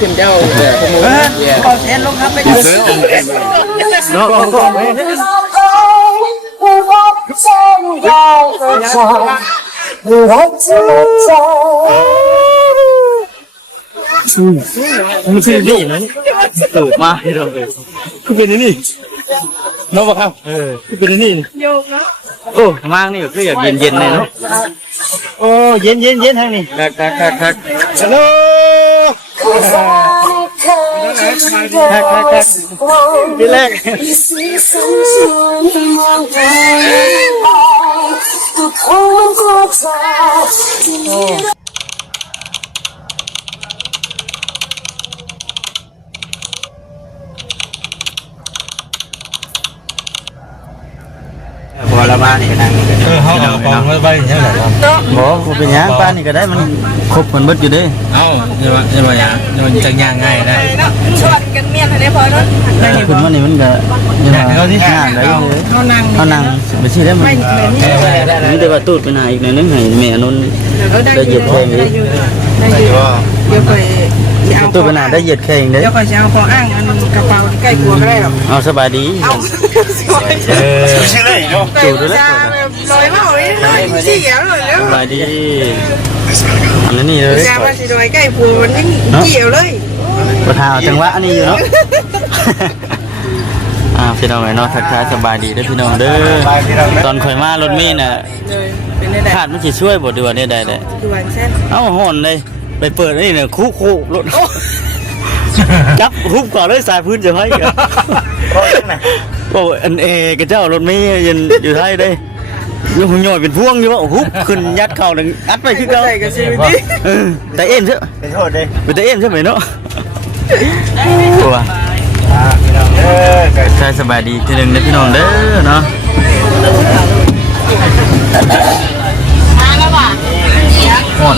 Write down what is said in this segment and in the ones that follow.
คุณเจ้าขอเซ็นลงครับไปเซ็นเนาะก็มันคือดีนะตื่นมาให้เราเลยคือเป็นนี่เนาะครับคือเป็นนี่โยกเนาะโอ้มากนี่คืออยากเย็นๆเลยเนาะโอ้เย็นทางนี้คักฮัลโหลคักทีแรกพอละมานี่ก็นั่งเขาเอาปองไว้ใบอย่างนี้แหละบอกเป็นยังป้านี่ก็ได้มันครบมันเบิดอยู่ด้เอ้าเนี่ยว่าอย่างมันจังย่างง่ายได้ชวนกันเมียนอะไรพอเนาะคุณว่านี่มันก็เนี่ยเขาที่งานเลยเขานั่งไปชี้ได้มันนี่แต่ว่าตูดไปไหนอีกในนึงให้แม่นนได้เหยียดแข้งเลยได้อยู่เดี๋ยวไปตูดไปไหนได้เหยียดแข้งเลยเดี๋ยวไปเอาของอ้างอันกระเป๋าใกล้กลัวก็ได้หรอเอาสบายดีชื่อเลยเนาะจูดเลยลอยมาเลยลอยชี้แก้วเลยสบายดีอันนี้เลยจะมาสิลอยใกล้ผัวมันยิ่งเกี่ยวเลยประธานจังหวะนี่อยู่เนาะพี่น้องเนาะทักทายสบายดีด้วยพี่น้องเด้อตอนข่อยมารถมีน่ะขาดมันจะช่วยบทดีวันนี้ได้เลยเอ้าห่อนเลยไปเปิดนี่เนี่ยคู่รถจับฮุบก่อนเลยสายพื้นจะให้กันโอ้อันกับเจ้ารถมียืนอยู่ไทยได้ยังหุ่นย่อยเป็นพวงอยู่ว่าฮุบขึ้นยัดเข่าหนึ่งอัดไปขึ้นเก่าแต่เอ็มใช่เป็นโทษเลยเป็นแต่เอ็มใช่ไหมเนาะตัวใช่สบายดีทีหนึ่งนะพี่น้องเด้อเนาะหมด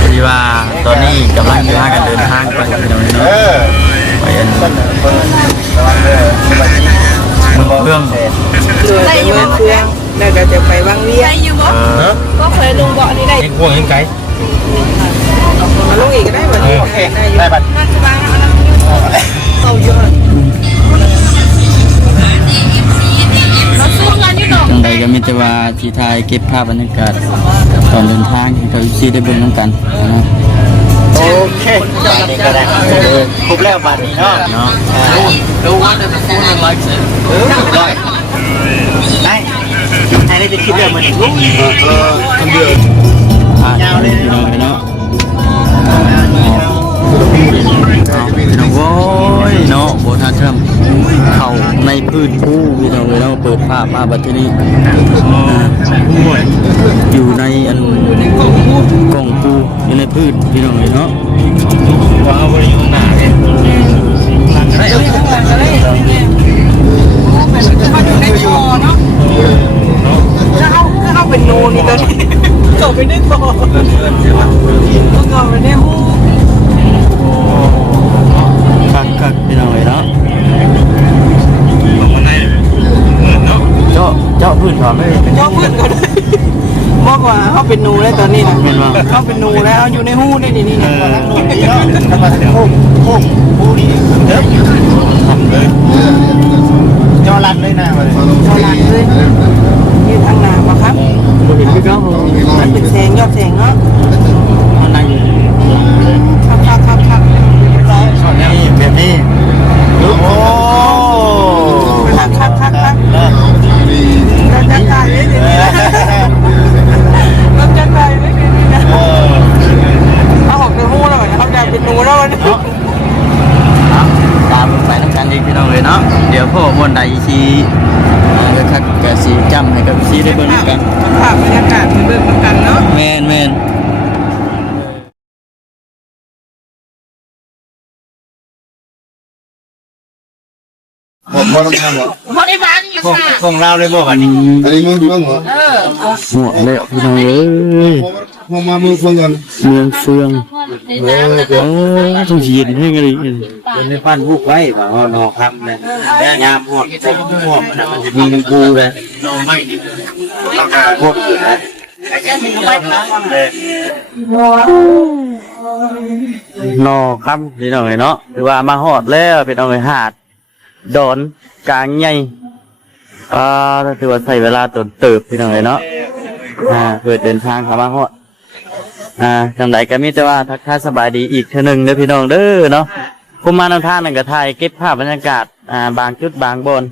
พอดีว่าตอนนี้กำลังอยู่กันเดินทางไปพี่น้องเนาะไปเมืองได้อยู่เมืองแล้วก็จะไปวังเวียงได้อยู่บ่ก็เคยลงเบาะนี่ได้ยังกลัวยังไกลมาลงอีกก็ได้บัดได้บัดน่าจะวางอันนั้นเต่าเยอะจังใดก็มีแต่ว่าที่ไทยเก็บภาพบรรยากาศตอนเดินทางให้กับซีได้เบิ่งน้ำกันนะโอเคนี่ก็ได้ครบแล้วบัดนี้เนาะดูว่าจะเป็นคนอะไรเสร็จได้ให้ได้คิดเรื่องมันเดือดยาวเลยพี่น้องเนาะพี่น้องโว้ยเนาะโบทันทำเข่าในพื้นผู้พี่น้องเลยเนาะเปิดภาพมาบัดนี้อยู่ในอันกล่องปูอยู่ในพื้นพี่น้องเลยเนาะว้าวบริอยู่หนาเลยเขาอยู่ในคอเนาะเข้าเป็นโนนี่ตอนนี้เข้าไปในคอเข้าไปในหูคักพี่น้องเลยเนาะเจาะพื้นก่อนไม่เจาะพื้นก่อนมากกว่าเขาเป็นนูแล้วตอนนี้นะเขาเป็นนูแล้วอยู่ในหูนี่นี่นะทำมาโค้งนี่เด้อทำเลยเจาะลัดเลยนะเจาะลัดเลยยืนทางหน้ามาครับเห็นไหมครับมันเป็นแสงยอดแสงเนาะมันนั่งครับนี่แบบนี้โอ้คักเราจะตายไม่ดีนะเราจะตายไม่ดีนะเอาหอกในหูแล้วเขาจะเป็นหนูแล้วนะตามไปน้ำกันอีกพี่น้องเลยเนาะเดี๋ยวพ่อบนใดชีจะคัดกระสีจำให้กับชีได้เบิ่งกันภาพบรรยากาศไปเบิ่งกันเนาะแมนพอต้องทำเหรอพอได้บ้านอยู่ค่ะของเราเลยบอกอันนี้อันนี้มึงดูบ้างเหรอหมดเลยพี่น้องเอ้ยพอมาเมืองเฟืองก่อนเมืองเฟืองต้องยืนให้กันเลยเป็นในบ้านพูกไว้ป่ะฮะนอคำเลยเนี่ยยามหวดมันจะมีเงินกูเลยนอไม่พวก นอครับพี่น้องเนาะคือว่ามาฮอดแล้วพี่น้องหาดดอนกลางใหญ่ถือว่าใช้เวลาตนเติบพี่น้องเนาะเพื่อเดินทางเข้ามาฮอดจังไดก็มีแต่ว่าทักทายสบายดีอีกเทื่อนึงเด้อพี่น้องเด้อเนาะผมมานำทางนั่นก็ถ่ายเก็บภาพบรรยากาศบางจุดบางบอน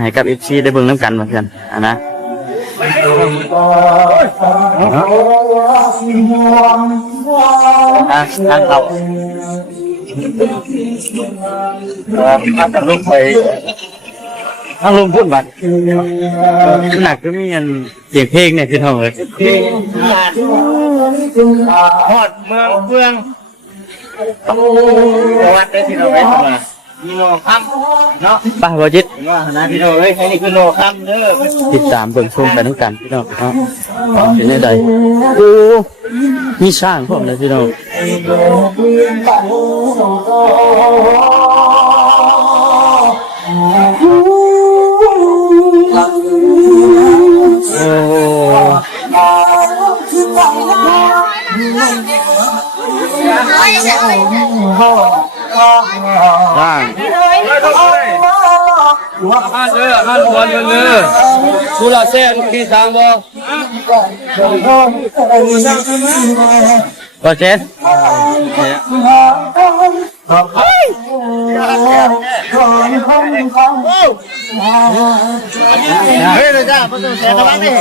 ให้กับ FC ได้เบิ่งนํกันเหมือนกันนะทางเราลงไปทางลงพุ่นบัดหนักก็มีอันเสียงเพลงเนี่ยคือเท่าเลยฮอดเมืองวัดได้ที่เราไปทำมาโนคัมเนาะป้าบอจิตนะพี่น้องเอ้ยนี่คือโนคัมเด้อติดตามเบิ่งชมไปทั้งกันพี่น้องเนาะเป็นยังไงโอ้มีช่างพร้อมเลยพี่น้องฮันวันเลยกุลาเซนกี่ทางบ่ก็เจ็ดเฮ้ยเลยจ้าประตูเสียตะวันนี่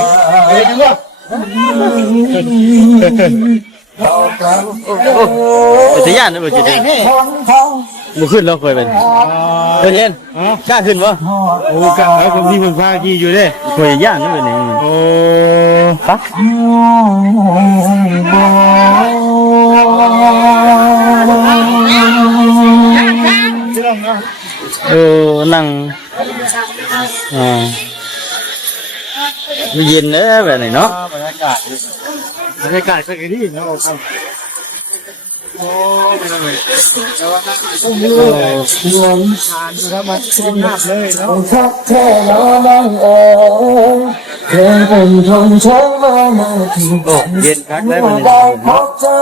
เฮ้ยดูว่าจะย่านนะบ่จิตบ่ขึ้นแล้วเคยเป็นเย็นกล้าขึ้นบ่โอ้กะผมมีคนพาขี่อยู่เด้เคยย่านนะเป็นนี่โอ้ปั๊กนั่งเย็นเด้อแบบนี้เนาะบรรยากาศสักทีเนาะโอ้ไม่ต้องเลยแต่ว่าทานอยู่แล้วมันชุ่มน้ำเลยเนาะทักแท้น้องเอ๋ยเคยเป็นคนเชื่อมาถึงเย็นคักได้มันได้พบเจ้า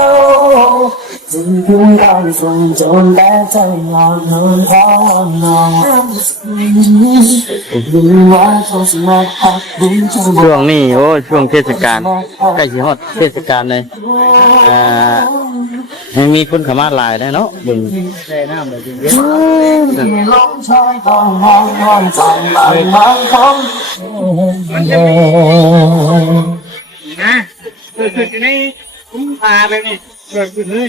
จึงถึงการส่งจนแต่ใจงอนเงินพอนอนช่วงนี้โอ้ช่วงเทศกาลใกล้สิฮอดเทศกาลเลยยังมีคนขมาหลายได้เนาะบึงแช่น้ำเลยจริงๆลมชายต้องมองนอนใจมันคงนะคือนี่คุ้มพาไปนี่เกิดขึ้นเลย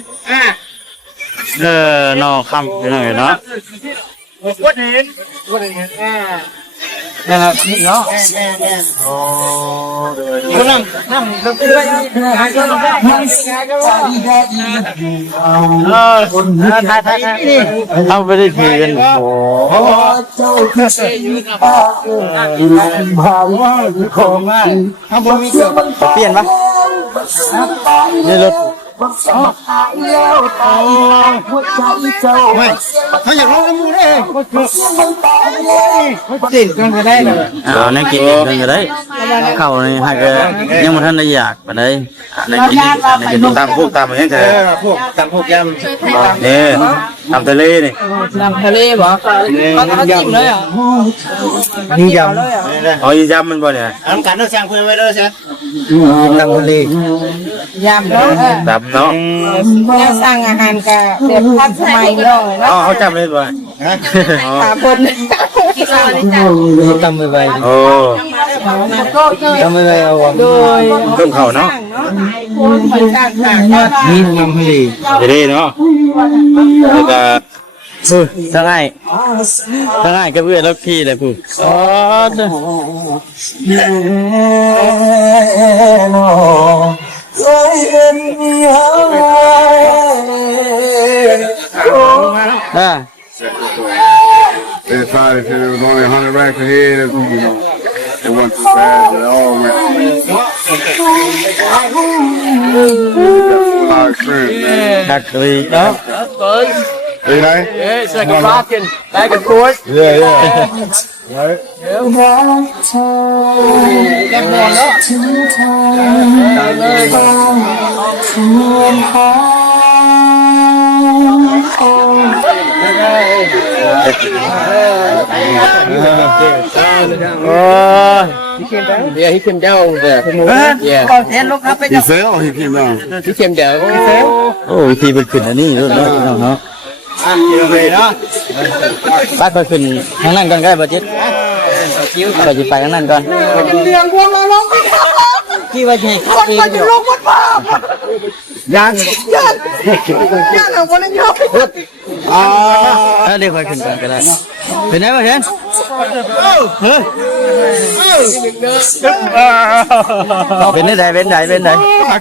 นอคำเป็นไงเนาะวัดเห็นนะครับนี่เนาะโอ้คนนั่งเราไปด้วยถ่ายนี่เอาไปได้ทีกันโอ้เปลี่ยนปะนี่รถเขาอยากร้องมูได้ติดกันก็ได้เลยนั่งกินกันก็ได้เข้าในฮักยังมาท่านได้อยากไปได้ในกินตามพวกตามอย่างเงี้ยพวกตามพวกยำนี่ตามทะเลนี่ตามทะเลบ่เขาจิ้มเลยอ่ะยิงยำอ๋อยิงยำมันบ่เนี่ยทำการต้องสั่งเพื่อนไว้เลยใช่ตามทะเลยำเนาะตามเนาะแล้วสั่งอาหารกับเดี๋ยวพัดสมัยเนาะอ๋อเขาจำเลยบ่หาคนทำไปโอ้ทำไปเอาโดยต้มเข่าเนาะนี่ทำให้ดีดีเนาะแล้วก็ทั้งไงก็เพื่อนแล้วพี่เลยผู้อ๋อThey decided that it was only 100 racks ahead. It wasn't too bad. They all went. Đặc biệt đó. Đi đây. Yeah, it's like a rocking back and forth. Yeah. แกมอนแล้วYeah, he came down there. Yeah. He fell or he came down? He came down. โอ้วิธีเป็นขึ้นอันนี้ด้วยเนาะพี่น้องเนาะ เลยเนาะ ไปไปขึ้นทางนั้นก่อนก็ได้บ่จิตก็สิไปทางนั้นก่อน เรื่องพวกเราลงไป ที่ว่าสิ คนมาจะลงบนฟ้า ยัง ย่านเอาคนนั้นยก เดี๋ยวค่อยขึ้นก่อนก็ได้เป็นไงบ่เห็นเฮ้ยเป็นได้เป็นได้ คัก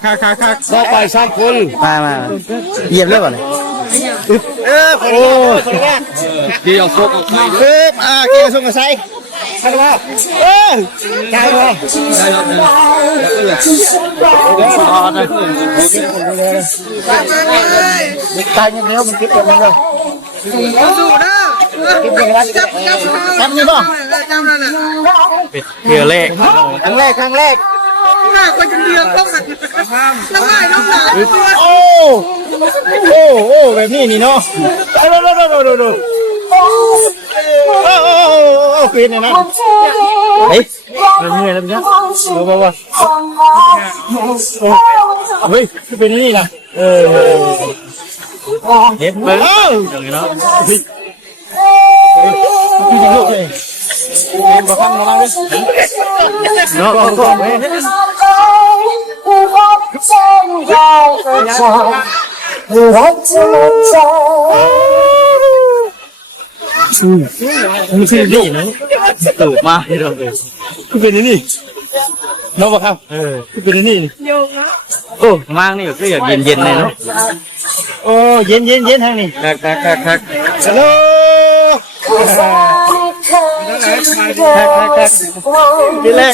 ก็ไปสร้างคน มาเหยียบเลยบ่เนี่ย โอ้เกี่ยวส่งเกี่ยวส่งกับไซใช่ไหมใช่ไหมตายยังเดียวมันคิดแบบนั้นเลยคิดอย่างนั้นจำนี่ป่ะ เกี่ยวเลข ครั้งแรก ก็จะเดือดต้องแบบน้ำลายน้ำลาย โอ้แบบนี้นี่เนาะดูปีนนะเฮ้ยมันเหนื่อยแล้วมั้ยว่าเฮ้ยเป็นนี่นะเห็นเบิ้งเนาะพี่จะลุกเลยมาฟังมาเลยเนาะมันคือดีนะตื่นมาให้เราเลยคือเป็นนี่น้องบอกครับคือเป็นนี่ โอ้มากนี่ก็อยากเย็นๆเลยเนาะ โอ้เย็นทางนี้คักฮัลโหลทีแรก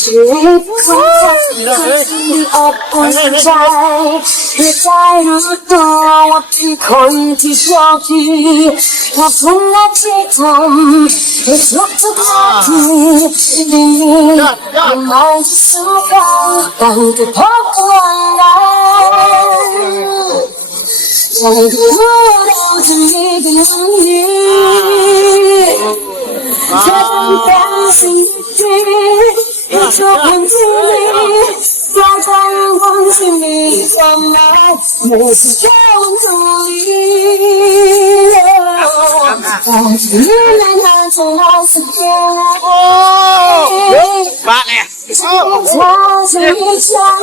ชีวิตของฉันที่อบอุ่นใจให้ใจรู้ตัวว่าเป็นคนที่โชคดีขอบคุณนะที่ทำให้ทุกนาทีได้มีความหมายที่สำคัญตั้งแต่พบกันวันนั้นใจก็รู้เราจะมีกันวันนี้แค่ต้องการสิ่งที่ให้ทุกคนที่มีปลายทางวันที่มีความหมายไม่ใช่แค่วันตรงนี้แต่ที่นี่ไม่นานจะนานสักแค่ไหนบ้าเนี่ย เธอจะมีฉัน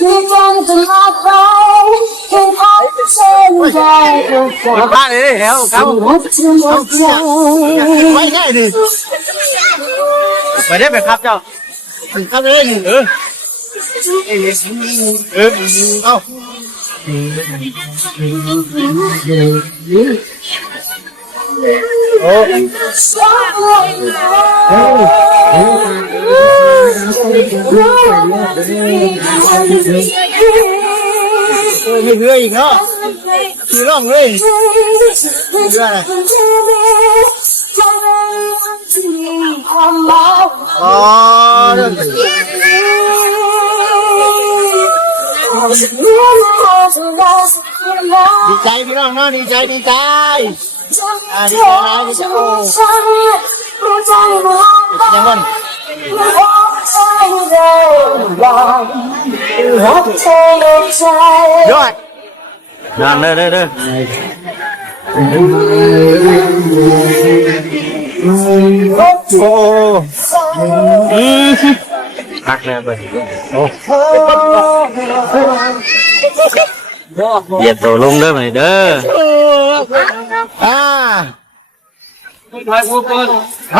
มีกันตลอดไปให้พักเส้นได้ก็พอ บ้าเลยแล้วครับ รักเธอหมดใจ ไม่ใช่ดิไปได้ไหมครับเจ้าครับเลยเอา ไม่เพื่ออีกเนาะขี่ร่องเลยเพื่ออะไรอ๋อดีใจพี่น้องเนาะดีใจดีใจยังมันยอด นางเด้อโอ้พักแล้วไปเหยียบตัวลงเด้อมาเด้อ เอ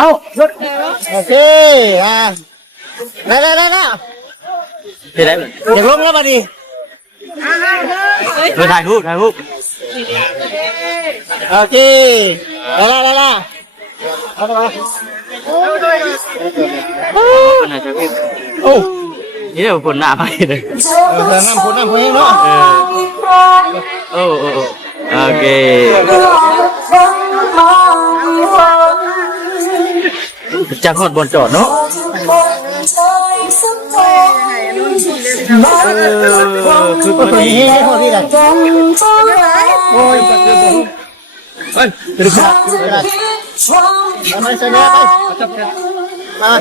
าโอเคได้ที่ไหน อยากลงแล้วมาดิ ถ่ายรูป โอเคได้เอาไป โอ้นี่เดี๋ยวผลหน้าไปเลย น้ำพ่นเนาะ โอ้โอเคจากหอดบนจอดเนาะคือคนนี้โอ้ยปัจจุบันเฮ้ยตื่นขึ้นมาใส่แม่ไปจับกันมา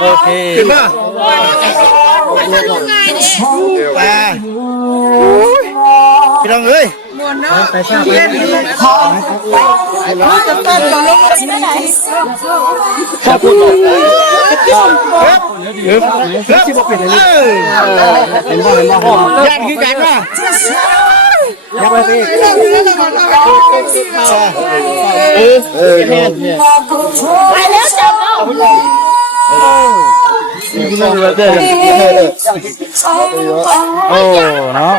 โอเค ขึ้นมาไปพี่น้องเอ้ยไปชาไปจะเต้นกับลูกไม่ได้ ครับผมที่บอกเป็นอะไรเป็นบ่ย่านคือกันว่าอย่าไปสิไปแล้วจับเอา โอ้เนาะ